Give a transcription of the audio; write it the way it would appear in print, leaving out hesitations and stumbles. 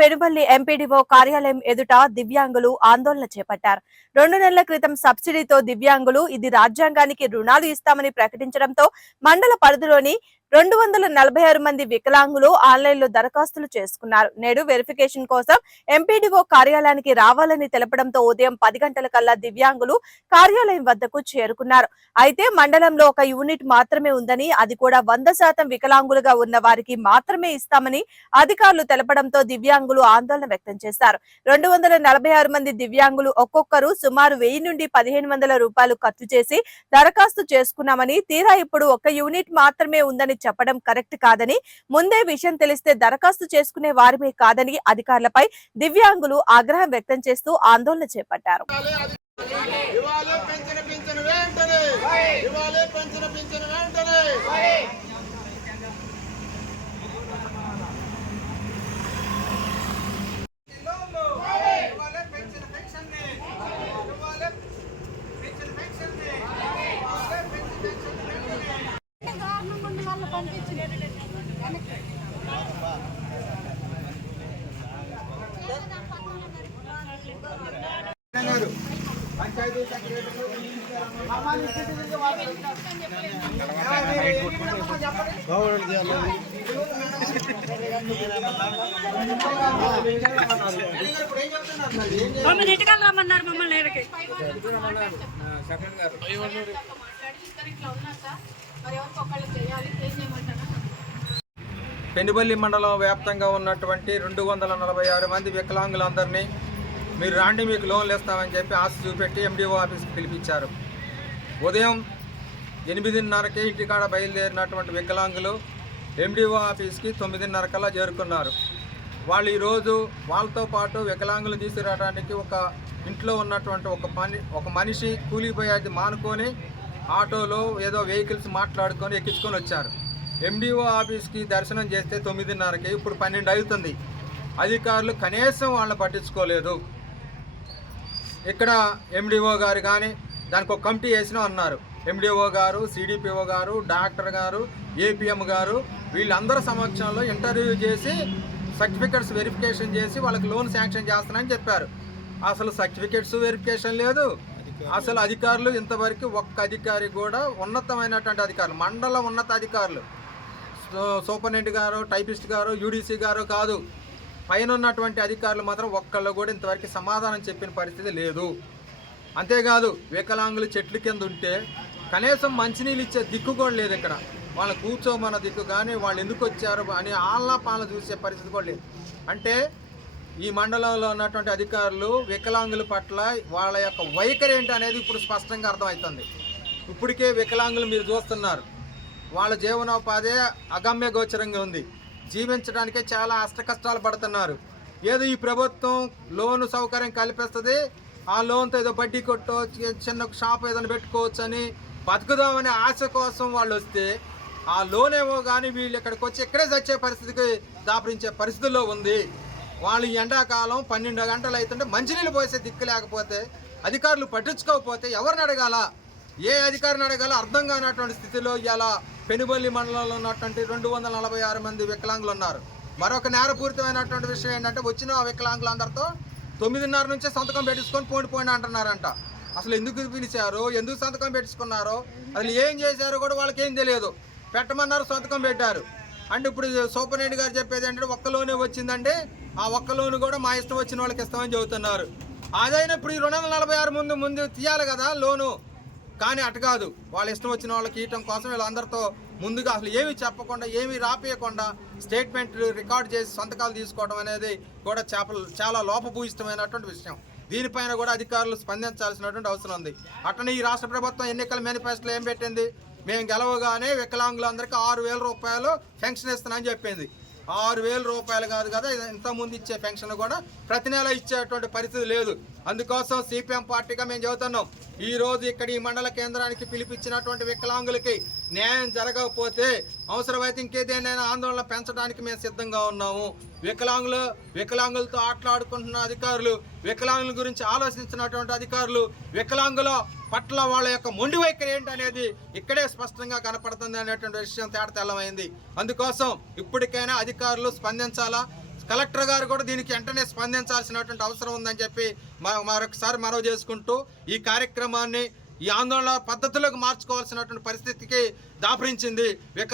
Penuballi MPDO కార్యాలయం ఎదుట దివ్యాంగులు ఆందోళన చేపట్టారు. 2 నెలల క్రితం సబ్సిడీతో దివ్యాంగులు ఇది రాజ్యాంగానికి రుణాలు ఇస్తామని ప్రకటించడంతో మండల పరిధిలోని 246 మంది వికలాంగులు ఆన్లైన్లో దరఖాస్తులు చేసుకున్నారు. నేడు వెరిఫికేషన్ కోసం ఎంపీడీఓ కార్యాలయానికి రావాలని తెలపడంతో ఉదయం 10 గంటలకల్లా దివ్యాంగులు కార్యాలయం వద్దకు చేరుకున్నారు. అయితే మండలంలో ఒక యూనిట్ మాత్రమే ఉందని, అది కూడా 100% వికలాంగులుగా ఉన్న వారికి మాత్రమే ఇస్తామని అధికారులు తెలపడంతో దివ్యాంగులు ఆందోళన వ్యక్తం చేశారు. 246 మంది దివ్యాంగులు ఒక్కొక్కరు సుమారు 1000 నుండి 1500 రూపాయలు ఖర్చు చేసి దరఖాస్తు చేసుకున్నామని, తీరా ఇప్పుడు ఒక యూనిట్ మాత్రమే ఉందని చెప్పడం కరెక్ట్ కాదని, ముందే విషయం తెలిస్తే దరఖాస్తు చేసుకునే వారిమే కాదని అధికారులపై దివ్యాంగులు ఆగ్రహం వ్యక్తం చేస్తూ ఆందోళన చేపట్టారు. రమ్మన్నారు మమ్మల్ని పెనుబల్లి మండలం వ్యాప్తంగా ఉన్నటువంటి 246 మంది వికలాంగులందరినీ మీరు రాండి, మీకు లోన్లు ఇస్తామని చెప్పి ఆశ చూపెట్టి ఎండిఓ ఆఫీస్కి పిలిపించారు. ఉదయం 8:30కే ఇంటికాడ బయలుదేరినటువంటి వికలాంగులు ఎండిఓ ఆఫీస్కి 9:30 కల్లా చేరుకున్నారు. వాళ్ళు ఈరోజు వాళ్ళతో పాటు వికలాంగులు తీసుకురావడానికి ఒక ఇంట్లో ఉన్నటువంటి ఒక మనిషి కూలిపోయేది మానుకొని ఆటోలో ఏదో వెహికల్స్ మాట్లాడుకొని ఎక్కించుకొని వచ్చారు. ఎండిఓ ఆఫీస్కి దర్శనం చేస్తే 9:30కి, ఇప్పుడు 12 అవుతుంది. అధికారులు కనీసం వాళ్ళని పట్టించుకోలేదు. ఇక్కడ ఎండిఓ గారు కానీ దానికి ఒక కమిటీ వేసినా అన్నారు. ఎండిఓ గారు, సిడిపిఓ గారు, డాక్టర్ గారు, ఏపీఎం గారు వీళ్ళందరి సమక్షంలో ఇంటర్వ్యూ చేసి సర్టిఫికెట్స్ వెరిఫికేషన్ చేసి వాళ్ళకి లోన్ శాంక్షన్ చేస్తానని చెప్పారు. అసలు సర్టిఫికెట్స్ వెరిఫికేషన్ లేదు. అసలు అధికారులు ఇంతవరకు ఒక్క అధికారి కూడా ఉన్నతమైనటువంటి అధికారులు, మండల ఉన్నత అధికారులు, సూపరింటెండెంట్ గారు, టైపిస్ట్ గారు, యూడీసీ గారు కాదు, పైన ఉన్నటువంటి అధికారులు మాత్రం ఒక్కళ్ళు కూడా ఇంతవరకు సమాధానం చెప్పిన పరిస్థితి లేదు. అంతేకాదు వికలాంగులు చెట్ల కింద ఉంటే కనీసం మంచినీళ్ళు ఇచ్చే దిక్కు కూడా లేదు. ఇక్కడ వాళ్ళ కూర్చోమన్న దిక్కు కానీ వాళ్ళు ఎందుకు వచ్చారు అని ఆళ్ళ పాలన చూసే పరిస్థితి కూడా లేదు. అంటే ఈ మండలంలో ఉన్నటువంటి అధికారులు వికలాంగుల పట్ల వాళ్ళ యొక్క వైఖరి ఏంటి అనేది ఇప్పుడు స్పష్టంగా అర్థమవుతుంది. ఇప్పటికే వికలాంగులు మీరు చూస్తున్నారు, వాళ్ళ జీవనోపాధి అగమ్య గోచరంగా ఉంది. జీవించడానికే చాలా అష్టకష్టాలు పడుతున్నారు. ఏదో ఈ ప్రభుత్వం లోను సౌకర్యం కల్పిస్తుంది, ఆ లోన్తో ఏదో బడ్డీ కొట్టవచ్చు, చిన్న షాప్ ఏదైనా పెట్టుకోవచ్చు అని బతుకుదామనే ఆశ కోసం వాళ్ళు వస్తే ఆ లోన్ ఏమో కానీ వీళ్ళు ఇక్కడికి వచ్చి ఇక్కడే చచ్చే పరిస్థితికి దాపరించే పరిస్థితుల్లో ఉంది. వాళ్ళు ఎండాకాలం 12 గంటలు అవుతుంటే మంచినీళ్ళు పోసే దిక్కు లేకపోతే, అధికారులు పట్టించుకోకపోతే ఎవరిని అడగాల, ఏ అధికారిని అడగాలో అర్థం కానటువంటి స్థితిలో ఇలా పెనుబల్లి మండలంలో ఉన్నటువంటి 246 మంది వికలాంగులు ఉన్నారు. మరొక నేరపూరితమైనటువంటి విషయం ఏంటంటే, వచ్చిన ఆ వికలాంగులందరితో 9:30 నుంచే సంతకం పెట్టించుకొని పోండి అంటున్నారంట. అసలు ఎందుకు పిలిచారో, ఎందుకు సంతకం పెట్టించుకున్నారో, అసలు ఏం చేశారో కూడా వాళ్ళకి ఏం తెలియదు. పెట్టమన్నారు, సంతకం పెట్టారు. అంటే ఇప్పుడు సూపరింటెండెంట్ గారు చెప్పేది ఏంటంటే ఒక్క లోనే వచ్చిందంటే ఆ ఒక్క లోను కూడా మా ఇష్టం వచ్చిన వాళ్ళకి ఇస్తామని చెబుతున్నారు. అదైనా ఇప్పుడు ఈ 246 ముందు తీయాలి కదా లోను, కానీ అటు కాదు, వాళ్ళ ఇష్టం వచ్చిన వాళ్ళకి ఇవ్వటం కోసం వీళ్ళందరితో ముందుగా అసలు ఏమీ చెప్పకుండా, ఏమీ రాపియకుండా స్టేట్మెంట్ రికార్డ్ చేసి సంతకాలు తీసుకోవడం అనేది కూడా చాలా లోపభూయిష్టమైనటువంటి విషయం. దీనిపైన కూడా అధికారులు స్పందించాల్సినటువంటి అవసరం ఉంది. అట్లనే ఈ రాష్ట్ర ప్రభుత్వం ఎన్నికల మేనిఫెస్టోలో ఏం పెట్టింది, మేము గెలవగానే వికలాంగులందరికీ 6000 రూపాయలు పెన్షన్ ఇస్తానని చెప్పింది. 6000 రూపాయలు కాదు కదా, ఇంతకుముందు ఇచ్చే పెన్షన్ కూడా ప్రతి నెల ఇచ్చేటువంటి పరిస్థితి లేదు. అందుకోసం సిపిఎం పార్టీగా మేము చెబుతున్నాం, ఈరోజు ఇక్కడ ఈ మండల కేంద్రానికి పిలిపించినటువంటి వికలాంగులకి న్యాయం జరగకపోతే అవసరమైతే ఇంకేదైనా ఆందోళన పెంచడానికి మేము సిద్ధంగా ఉన్నాము. వికలాంగులతో ఆటలాడుకుంటున్న అధికారులు, వికలాంగుల గురించి ఆలోచించినటువంటి అధికారులు, వికలాంగుల పట్ల వాళ్ళ యొక్క మొండి వైఖరి ఏంటి అనేది ఇక్కడే స్పష్టంగా కనపడుతుంది అనేటువంటి విషయం తేటతెల్లమైంది. అందుకోసం ఇప్పటికైనా అధికారులు స్పందించాలా, కలెక్టర్ గారు కూడా దీనికి వెంటనే స్పందించాల్సినటువంటి అవసరం ఉందని చెప్పి మరొకసారి మనవి చేసుకుంటూ ఈ కార్యక్రమాన్ని ఈ ఆందోళన పద్ధతులకు మార్చుకోవాల్సినటువంటి పరిస్థితికి దాపరించింది.